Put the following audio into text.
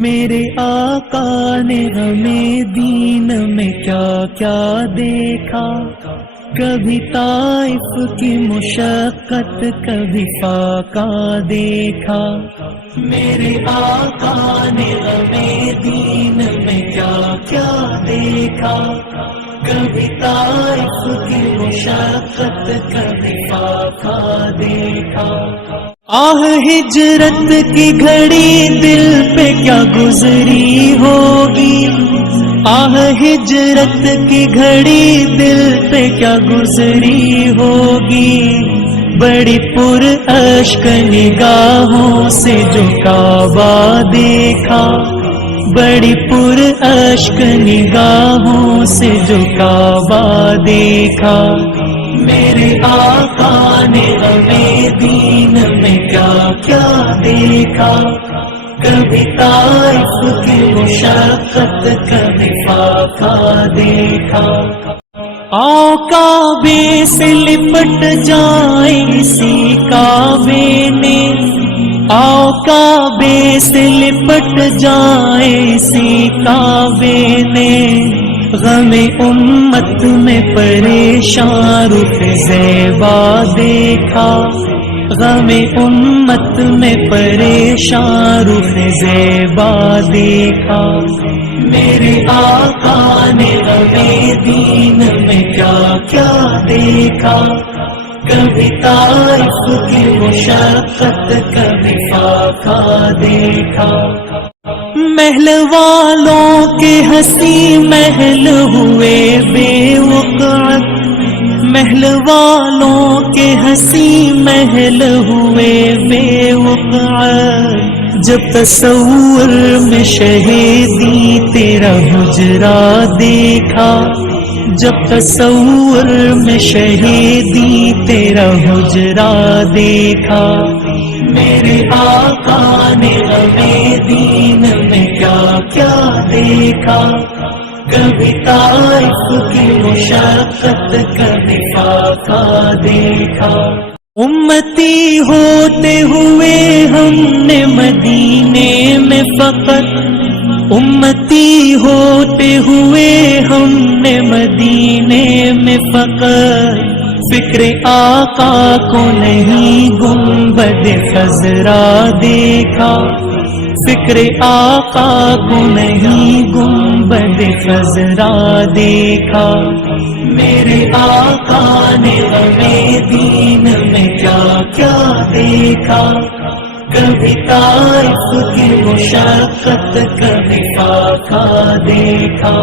میرے آقا نے ہمیں دین میں کیا کیا دیکھا، کبھی طائف کی مشقت کبھی فاقہ دیکھا۔ میرے آقا نے ہمیں دین میں کیا کیا دیکھا، کبھی طائف کی مشقت کبھی فاقہ دیکھا۔ آہ ہجرت کی گھڑی دل پہ کیا گزری ہوگی، آہ ہجرت کی گھڑی دل پہ کیا گزری ہوگی، بڑی پر اشک نگاہوں سے جو کعبہ دیکھا، بڑی پر اشک نگاہوں سے جو کعبہ دیکھا۔ میرے آقا نے ہمیں دین میں کیا کیا دیکھا، کبھی طائف کی مشقت کبھی فاقہ دیکھا۔ آؤ کعبے سے لپٹ جائیں اسی کعبے نے، آؤ کعبے سے لپٹ جائیں اسی کعبے نے، غم امت میں پریشان رخ زیبا دیکھا، غم امت میں پریشان رخ زیبا دیکھا۔ میرے آقا نے ہمیں دین میں کیا کیا دیکھا، کبھی طائف کی مشقت کبھی فاقہ دیکھا۔ محل والوں کے ہنسی محل ہوئے بے وقعت، محل والوں کے ہنسی محل ہوئے بے وقعت، جب تصور میں شہیدی تیرا حجرہ دیکھا، جب تصور میں شہیدی تیرا حجرہ دیکھا۔ میرے آقا نے ہمیں دین میں کیا کیا دیکھا، کبھی طائف کی مشقت کبھی فاقہ دیکھا۔ امتی ہوتے ہوئے ہم نے مدینے میں فقط، امتی ہوتے ہوئے ہم نے مدینے میں فقط، فکر آقا کو نہیں گنبد خضرا دیکھا، فکر آقا کو نہیں گنبد خضرا دیکھا۔ میرے آقا نے ہمیں دین میں کیا کیا دیکھا، کبھی طائف کی مشقت کبھی فاقہ دیکھا۔